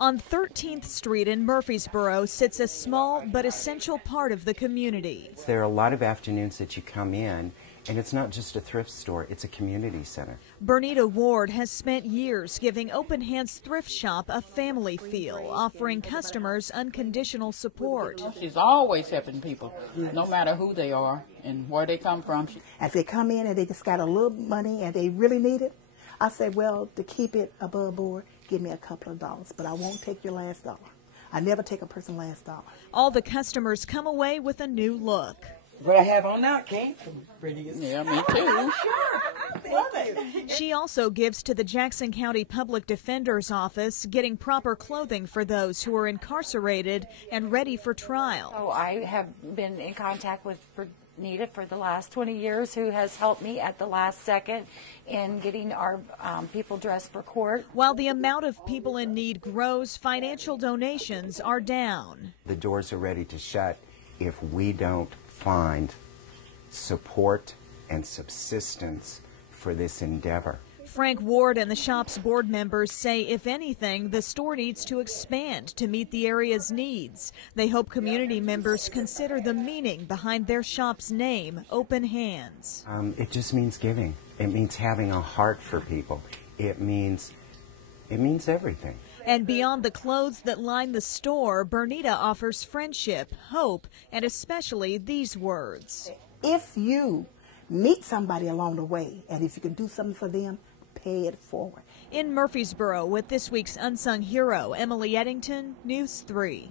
On 13th Street in Murfreesboro sits a small but essential part of the community. There are a lot of afternoons that you come in, and it's not just a thrift store, it's a community center. Bernita Ward has spent years giving Open Hands Thrift Shop a family feel, offering customers unconditional support. She's always helping people, no matter who they are and where they come from. If they come in and they just got a little money and they really need it, I say, well, to keep it above board, give me a couple of dollars, but I won't take your last dollar. I never take a person's last dollar. All the customers come away with a new look. What I have on now came from prettiest. Yeah, me too. She also gives to the Jackson County Public Defender's Office, getting proper clothing for those who are incarcerated and ready for trial. Oh, I have been in contact with Nita for the last 20 years, who has helped me at the last second in getting our people dressed for court. While the amount of people in need grows, financial donations are down. The doors are ready to shut if we don't find support and subsistence for this endeavor. Frank Ward and the shop's board members say, if anything, the store needs to expand to meet the area's needs. They hope community members consider the meaning behind their shop's name, Open Hands. It just means giving. It means having a heart for people. It means everything. And beyond the clothes that line the store, Bernita offers friendship, hope, and especially these words. If you meet somebody along the way, and if you can do something for them, pay it forward. In Murfreesboro, with this week's Unsung Hero, Emily Eddington, News 3.